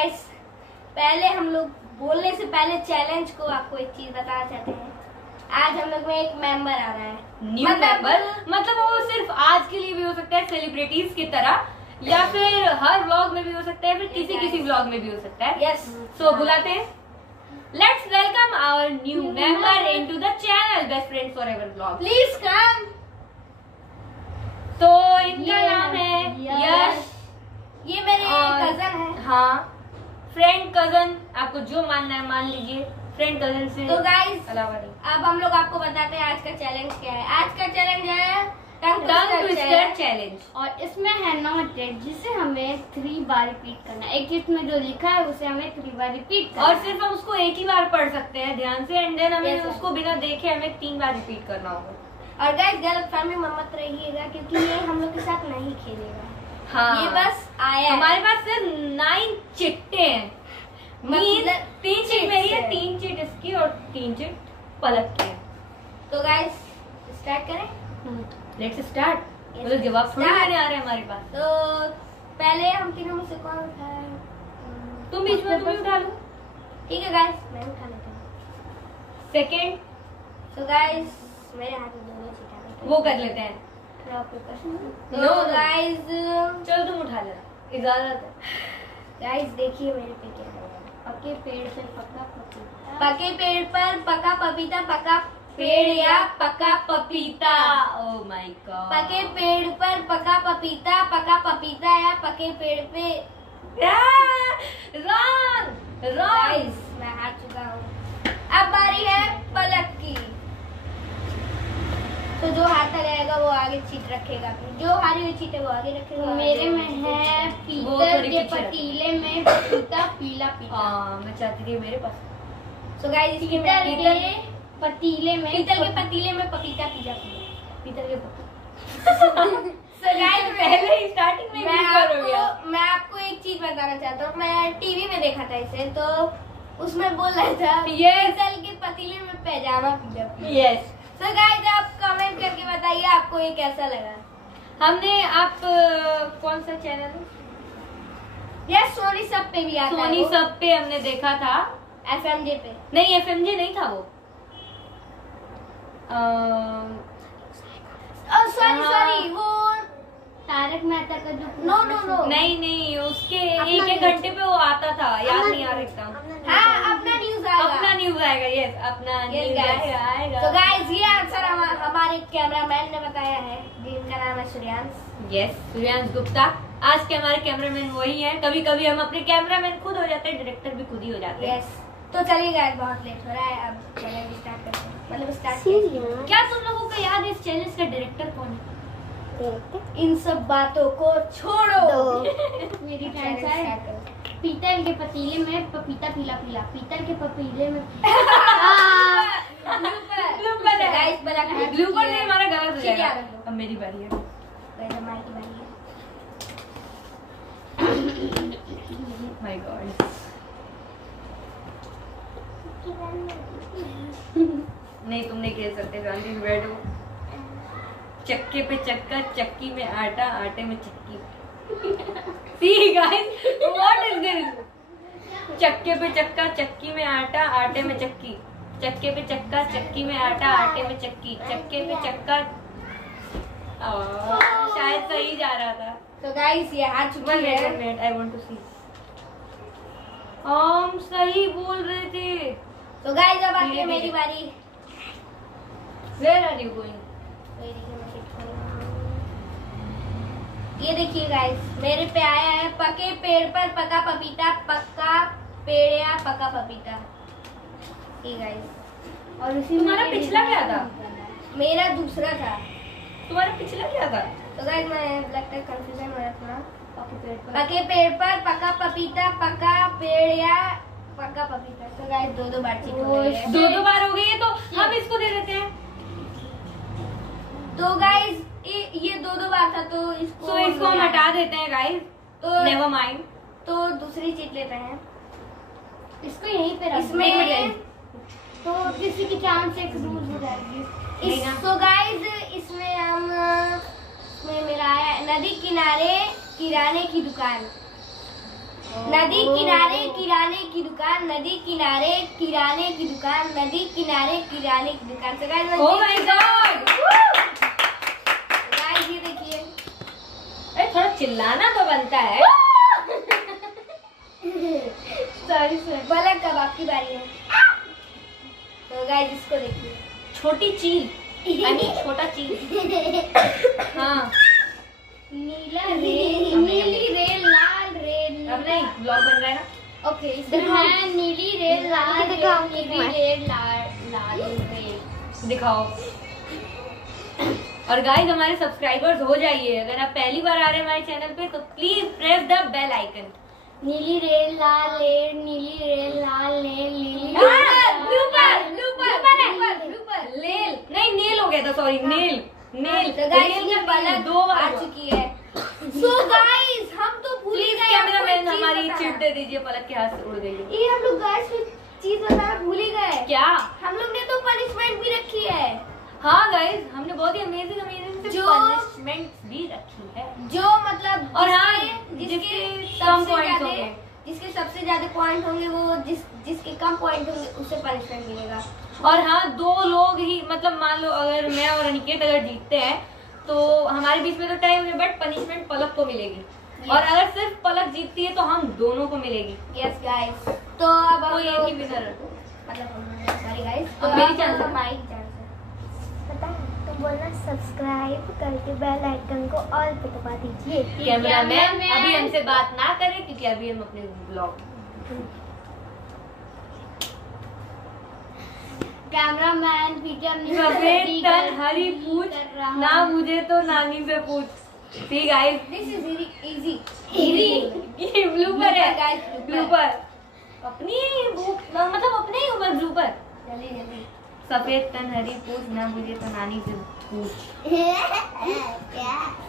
Guys पहले हम लोग बोलने से पहले चैलेंज को आपको एक चीज बताना चाहते हैं। आज हम लोग में एक मेंबर आ रहा है, न्यू मेंबर। मतलब वो सिर्फ आज के लिए भी हो सकता है सेलिब्रिटीज की तरह, या फिर हर व्लॉग में भी हो सकता है, फिर किसी व्लॉग में भी हो सकता है। यस सो बुलाते हैं। Let's welcome our new member into the channel best friends forever vlog. Please come. तो इनका नाम है यश। ये मेरे कजन है। हाँ, फ्रेंड कजन, आपको जो मानना है मान लीजिए, फ्रेंड कजन से। तो गाइस अलावा नहीं। अब हम लोग आपको बताते हैं आज का चैलेंज क्या है। आज का चैलेंज है टंग ट्विस्टर चैलेंज। और इसमें है 9 टेट जिसे हमें 3 बार रिपीट करना है। एक टेट में जो लिखा है उसे हमें 3 बार रिपीट करना और है। सिर्फ हम उसको एक ही बार पढ़ सकते हैं ध्यान से, एंड देन हमें Yes, sir. उसको बिना देखे हमें 3 बार रिपीट करना होगा। और गाइस गलतफहमी में मत रहिएगा क्योंकि ये हम लोग के साथ नहीं खेलेगा। हाँ, ये बस आया हमारे पास सिर्फ 9 चिट्टे हैं। मतलब 3 चिट मेरी है, से। 3 चिट इसकी और 3 चिट पलक की है। तो गाइस स्टार्ट करें। Let's start. Yes, मतलब जवाब थोड़ी start. आने आ रहे हैं हमारे पास। तो पहले हम तीनों में से कौन उठाए? तुम बीच में तुम ही उठा लो। ठीक है गाइस मैं उठा लेता हूँ। सेकंड तो गाइस मेरे हाथ में दोनों चिट्ठा वो कर लेते हैं। तो No. गाइस चलो तुम उठा लेना, इजाजत है। गाइस देखिए मेरे पे क्या है। पके पेड़ पे पका पपीता। पके पेड़ पर पका पपीता, पका पेड़ या पका पपीता। Oh my God. पके पेड़ पर पका पपीता, पका पपीता या पके पेड़ पे। रॉन्ग। गाइस मैं हार चुका हूँ। अब बारी है पलक की। तो जो हारता रहेगा वो आगे चीट रखेगा अपनी। जो हारी हुई चीट है वो आगे रखेगा। तो मेरे में है वो पीतल थोड़ी के पीछे पतीले में पपीता पीला पीता। हाँ, मैं चाहती थी मेरे पास। तो गाइस इसके पीतल पीतल के पतीले में पीतल के पतीले में पपीता पीजा पीतल के So guys, पहले ही स्टार्टिंग में मैं आपको एक चीज बताना चाहता हूँ। मैं टीवी में देखा था इसे, तो उसमें बोल रहा था पीतल के पतीले में पैजामा पीजा। यस। So guys, आप कमेंट करके बताइए आपको ये कैसा लगा। हमने आप कौन सा चैनल है? यह सोनी सब पे भी आता है। सोनी सब पे हमने देखा था। FMJ पे नहीं, FMJ नहीं था वो। सॉरी हाँ। सॉरी वो तारक मेहता का जो नो नहीं, उसके अपना एक न्यूज़। घंटे पे वो आता था, याद नहीं आ रहा एकदम। हाँ अपना न्यूज आएगा। अपना न्यूज आएगा। यस, अपना न्यूज आएगा। तो गाइस ये आंसर हमारे कैमरामैन ने बताया है जिनका नाम है सूर्यांश। यस, सूर्यांश गुप्ता। आज के हमारे कैमरामैन वही हैं। कभी कभी हम अपने कैमरामैन खुद हो जाते हैं, डायरेक्टर भी खुद ही हो जाते हैं। यस तो चलिए गाइस बहुत लेट हो रहा है, अब चैलेंज स्टार्ट करते हैं। मतलब स्टार्ट क्या तुम लोगों को याद है इस चैलेंज का डायरेक्टर कौन है? इन सब बातों को छोड़ो। मेरी टाइम है। पीतल के पतीले में पपीता पीला पीला। पीतल के पतीले में ब्लूपर है। गाइस बना के ब्लूपर से हमारा गलत हो ठीक है, जाएगा। आ लो। अब मेरी बारी है। पहले हमारी की बारी है। My God. नहीं, तुम नहीं खेल सकते। गांधी बैठो। चक्के पे चक्का, चक्की में आटा, आटे में चक्की। See guys, what is this? चक्के पे चक्का, चक्की में आटा, आटे में चक्की। चक्के पे चक्का, चक्की में आटा, आटे में चक्की। चक्के पे चक्का। शायद सही जा रहा था। तो गाइस ये हार चुकी है। आई वांट टू सी। हम सही बोल रहे थे। तो गाइस अब आती है मेरी बारी। Where are you going? ये देखिए गाइस मेरे पे आया है पके पेड़ पर पका पपीता, पका पेड़ या पका पपीता। ये गाइस और उसी तुम्हारा में पिछला क्या था? मेरा दूसरा था। तुम्हारा पिछला क्या था? तो गाइस मैं लगता है कंफ्यूजन हो रहा था। पके पेड़ पर पके पेड़ पर पका पपीता, पका पेड़ या पका पपीता। तो गाइस दो बार चीट हो गई है। दो बार हो गई है, तो हम इसको दे देते हैं। तो गाइस ये दो बार था, तो इसको हम हटा देते हैं गाइस। तो नेवर माइंड। तो दूसरी चीट लेते हैं। इसको यहीं पे रख इसमें तो किसी की चांस एक लूज हो जाएगी। तो गाइस इसमें हम इसमें मेरा आया नदी किनारे किराने की दुकान। नदी किनारे किराने की दुकान, नदी किनारे किराने की दुकान, नदी किनारे किराने की दुकान। So guys, Oh my God! guys ये देखिए, थोड़ा चिल्लाना तो बनता है। सॉरी पलक कब आपकी बारी है। तो गाइस इसको देखिए, छोटी चील, छोटा चील। हाँ, नीला रेल, नीली रेल, लाल रेल। अब नहीं ब्लॉग बन रहा है ना। ओके, इसमें है नीली रेल, लाल रेल, नीली रेल, लाल रेल। दिखाओ। और गाइस हमारे सब्सक्राइबर्स हो जाइए। अगर आप पहली बार आ रहे हैं हमारे चैनल पे तो please press the bell icon. नीली रेल, लाल रेल, नीली रेल, लाल रेल, नीली लेल नहीं, नेल हो गया था, सॉरी नेल। तो गाइस ये पलक दो बार आ चुकी है। So guys हम तो भूल ही गए, कैमरा मैन आपको एक चीज हमारी बताना। चिट दे दीजिए, पलक के हाथ से उड़ गई। ये हम लोग गाइस चीज बताना भूल ही गए। क्या? हम लोग ने तो पनिशमेंट भी रखी है, हाँ गाइस हमने बहुत ही अमेजिंग जो- पनिशमेंट भी रखी है। जो मतलब और हाँ, जिसके जिसके सबसे कम पॉइंट ज्यादा- होंगे, जिसके सबसे ज्यादा पॉइंट होंगे वो जिसके कम पॉइंट होंगे उसे पनिशमेंट मिलेगा। और हाँ 2 लोग ही, मतलब मान लो अगर मैं और अनिकेत अगर जीतते हैं तो हमारे बीच में तो टाई हो गया, बट पनिशमेंट पलक को मिलेगी। Yes. और अगर सिर्फ पलक जीतती है तो हम दोनों को मिलेगी। यस गाइस, तो अब हम कोई एक लोग- ही विनर है। मतलब सॉरी गाइस, अब मेरी चांस है। हमारी चांस है। पता है तुम बोलना सब्सक्राइब करके बेल आइकन को ऑल पे दबा दीजिए। कैमरामैन अभी हमसे बात ना करें क्योंकि अभी हम अपने ब्लॉग। कैमरामैन पीछे अपनी सफेद तन हरी पूछ, कर रहा ना मुझे तो नानी से पूछ। ठीक गाइस, दिस इज इजी ये ब्लूपर है guys, ब्लूपर। अपनी बुक मतलब अपने ही ऊपर ब्लूपर। जल्दी जल्दी। सफेद तन हरी पूछ, ना मुझे तो नानी से पूछ।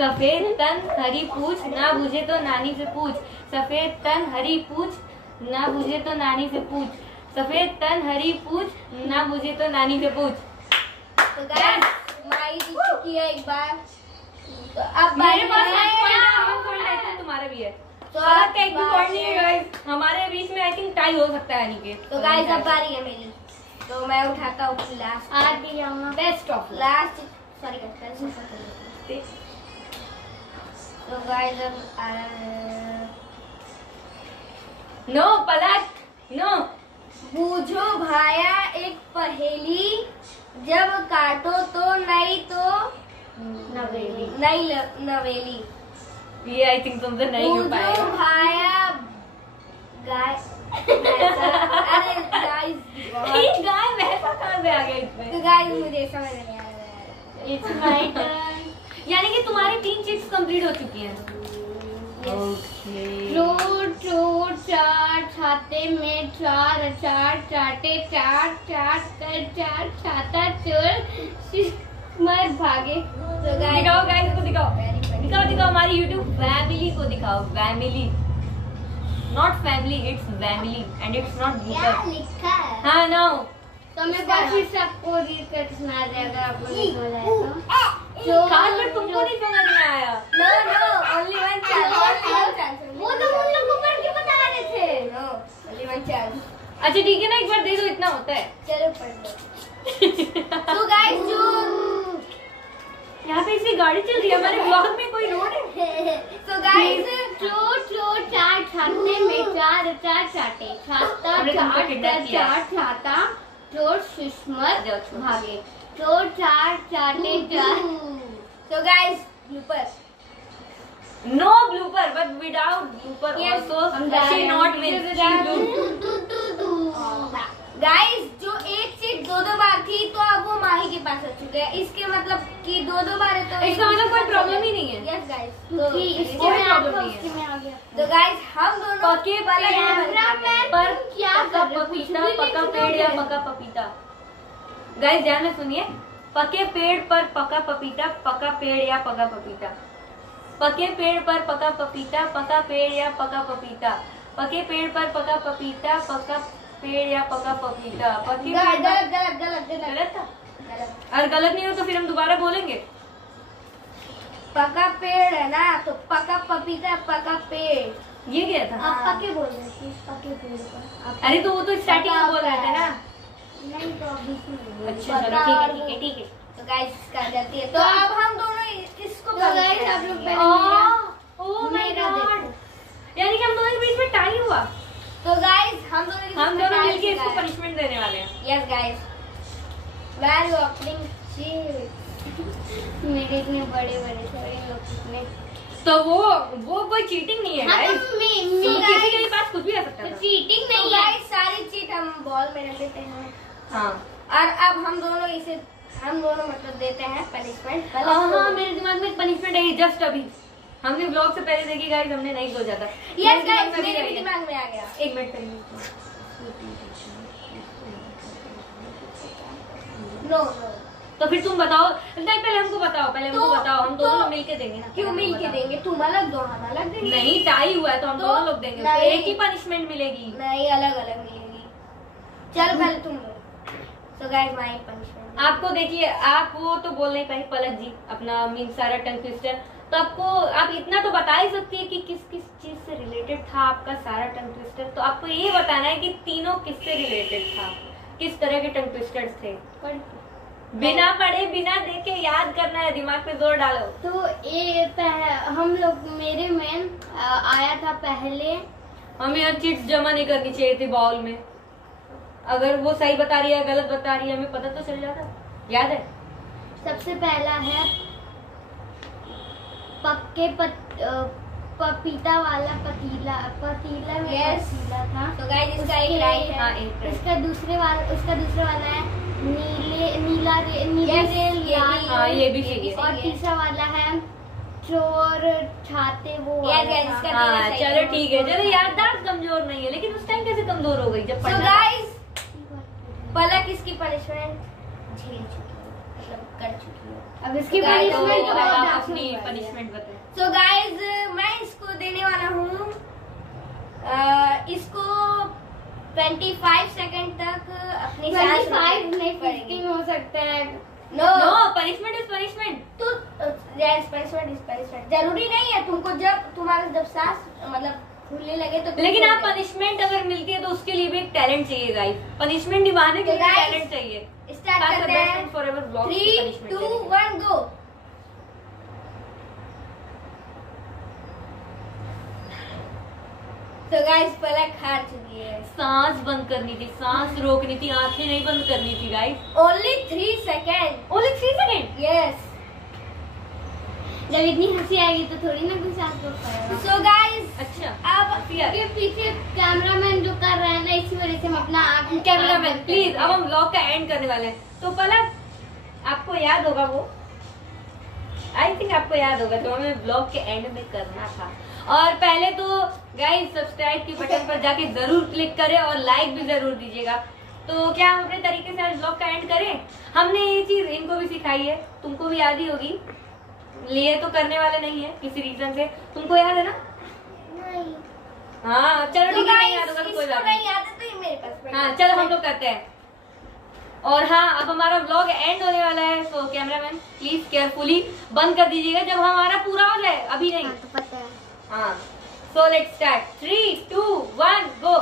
सफेद तन हरी पूछ, ना बुझे तो नानी से पूछ। सफेद तन हरी पूछ, ना बुझे तो नानी से पूछ। सफेद तन हरी पूछ, ना बुझे तो नानी से पूछ। तो गाइस माई जीत चुकी है एक बार। तो अब मेरे पास बारी एक पॉइंट है, है- एक पॉइंट है, तो तुम्हारा भी है। तो पलक अब का एक भी बारी पॉइंट नहीं है है- गाइस। हमारे बीच में आई थिंक टाई हो सकता है अनिकेत। तो गाइस अब बारी है मेरी, तो मैं उठाता हूँ लास्ट आगे जाऊंगा। Best of last sorry guys. तो गाइस अब नो पलक नो। बूझो भाया एक पहेली, जब काटो तो नई तो नवेली। नई नवेली। ये आई थिंक तुमसे नहीं हो बूझो पाएगा। भाया गाय अरे गाइस ये गाय वैसा कहाँ से आ गया इसमें? तो गाइस मुझे समझ नहीं आ रहा है। It's my turn. यानी कि तुम्हारी 3 चीट्स कंप्लीट हो चुकी हैं। चोर चोर चार छाते में चार अचार चाटे चार चाट कर चार छाता चोर मर भागे। तो गाइस दिखाओ गाइस को दिखाओ, दिखाओ हमारी YouTube फैमिली को दिखाओ। Family not family, it's family and it's not क्या ब्लूपर। लिखा है? हाँ नो। तो मैं बाकी सबको रीड कर सुना देगा आपको नहीं हो जाएगा। खास पर तुमको नहीं समझ में आया। No only one chance. वो तो उन लोग को पढ़ के बता रहे थे। No only one chance. अच्छा ठीक है ना, एक बार दे दो, इतना होता है। चलो पढ़ लो। तो गाइस जो यहाँ पे इसी गाड़ी चल रही है, हमारे ब्लॉग में कोई रोड है। तो गाइस चोर चोर चार छाते में चार अचार चाटे छाता हमने तुमको चाट kidnap कर किया है। चार छाता चोर सुषमत जाओ, छोड़। भागे। चोर चार चाटे चार। तो guys blooper no blooper but without blooper Yes, also हम शी नॉट विन। गाइस जो एक सीट दो बार थी तो अब वो माही के पास आ चुके हैं। इसके मतलब कि दो बार है तो इसका मतलब कोई प्रॉब्लम ही नहीं है। Yes guys. क्योंकि तो इसके कोई में problem आपका नहीं है। उसके में आ गया। तो गाइस हम दोनों पके पलक में कैमरामैन पर क्या पका कर रहे हो? पपीता, कुछ भी पका नहीं पेड़ या सुनोगे। पका पपीता। गाइस ध्यान में सुनिए, पके पेड़ पर पका पपीता, पका पेड़ या पका पपीता। पके पेड़ पर पका पपीता, पका पेड़ या पका पपीता। पके पेड़ पर पका पपीता, पका पेड़ या पका पपीता। पके पेड़ पर गलत गलत था। गलत। अगर गलत नहीं हो तो फिर हम दोबारा बोलेंगे। पका पेड़ है ना, तो पका पपीता पका पेड़। ये क्या था? आप पके बोल रहे थे, पके पेड़ पर। अरे तो वो तो स्टार्टिंग में बोल रहे थे ना। नहीं तो अभी सुन। अच्छा चलो ठीक है। तो गाइस इसका गलती है, तो अब हम दोनों किसको तो गाइस आप लोग पहले ओह माय मेरा गॉड, देखो। यानी कि हम दोनों के बीच में टाई हुआ। तो गाइस हम दोनों मिलके इसको पनिशमेंट देने वाले हैं। Yes guys, where you opening चीज। मेरे इतने बड़े बड़े थोड़े लोग इतने। तो वो कोई चीटिंग नहीं है हाँ गाइस। तो किसी के पास कुछ भी आ सकता तो था। चीटिंग तो नहीं है। गाइस सारी चीज हम बॉल में रख देते हैं हाँ और अब हम दोनों मतलब देते हैं पनिशमेंट। हाँ मेरे दिमाग में पनिशमेंट आई जस्ट अभी। हमने ब्लॉग से पहले देखी गाइस, हमने नहीं सोचा था। यस गाइस मेरे भी दिमाग में आ गया। एक मिनट पहले नो तो फिर तुम बताओ। नहीं पहले हमको बताओ, हम दोनों मिलके देंगे ना। क्यों मिल के देंगे? तुम अलग दो, हम अलग देंगे। नहीं टाई हुआ है तो हम तो दोनों लोग देंगे, उसको नहीं। एक ही पनिशमेंट मिलेगी। नहीं अलग अलग मिलेगी। चल पहले तुम दो। सो गाइस माय पनिशमेंट आपको देखिए, आप वो तो बोल नहीं पाई पलक जी अपना मीन सारा टंग ट्विस्टर, तो आपको आप इतना तो बता ही सकती है कि किस किस चीज से रिलेटेड था आपका सारा टंग ट्विस्टर। तो आपको ये बताना है कि तीनों किससे रिलेटेड था, किस तरह के टंग ट्विस्टर्स थे। बिना पढ़े बिना देखे याद करना है, दिमाग पे जोर डालो। तो हम लोग मेरे में आया था पहले। हमें यहाँ चिट्स जमा नहीं करनी चाहिए थी बाउल में। अगर वो सही बता रही है गलत बता रही है हमें पता तो चल जाता। याद है? सबसे पहला है पपीता वाला पतीला में Yes. पतीला था। तो गाइस इसका एक राइट हाँ है। एक उसका दूसरा वाला है नीला रेल Yes, रेल ये लाल भी- हाँ रेल। ये भी सही है। और तीसरा वाला है चोर छाते वो Yes, वाला yes, था। इसका हाँ सही चलो है। ठीक है। चलो याददाश्त कमजोर नहीं है, लेकिन उस टाइम कैसे कमजोर हो गई जब सो पढ़ना था? गाइस पलक इसकी पनिशमेंट झेल चुकी है, मतलब कर चुकी है। अब इसकी तो guys, punishment तो तो आप बहुत अपनी आसान है। पनिशमेंट बताएं। सो गाइस मैं इसको देने वाला हूँ इसको 25 सेकंड तक अपनी सांस 25 नहीं पड़ेगी। 15 हो सकता है। No no punishment is punishment. तो यस पनिशमेंट इज पनिशमेंट। जरूरी नहीं है तुमको जब सांस मतलब खुलने लगे तो लेकिन आप पनिशमेंट अगर मिलती है तो उसके लिए भी एक टैलेंट चाहिए गाइस। पनिशमेंट निभाने के तो लिए guys, टैलेंट चाहिए। स्टार्ट करते हैं। फॉरएवर ब्लॉग 3 2 1 गो। तो गाइस पलक हार चुकी है। सांस बंद करनी थी, सांस रोकनी थी, आंखें नहीं बंद करनी थी guys. Only 3 second. Only 3 second. Yes. जब इतनी हंसी आएगी तो थोड़ी ना कुछ आप लोग करेगा। सो गाइस अच्छा अब ये पीछे कैमरामैन जो कर रहा है ना, इसी वजह से हम अपना आँख कैमरामैन प्लीज, अब हम ब्लॉग का एंड करने वाले हैं। तो पलक आपको याद होगा वो, आई थिंक आपको याद होगा जो हमें ब्लॉग के एंड में करना था। और पहले तो गाइस सब्सक्राइब के बटन पर जाके जरूर क्लिक करें और लाइक भी जरूर दीजिएगा। तो क्या हम अपने तरीके से आज ब्लॉग का एंड करें? हमने ये चीज इनको भी सिखाई है, तुमको भी याद ही होगी, लिए तो करने वाले नहीं है किसी रीजन से। तुमको याद है ना? नहीं। हाँ चलो तो ठीक है, नहीं गाइस याद होगा तो कोई इसको बात नहीं नहीं। याद है तो ये मेरे पास हाँ चलो हम लोग करते हैं। और हाँ अब हमारा व्लॉग एंड होने वाला है, तो कैमरामैन प्लीज केयरफुली बंद कर दीजिएगा जब हमारा पूरा हो जाए, अभी नहीं। हाँ तो पता है। हाँ सो लेट्स स्टार्ट 3 2 1 गो।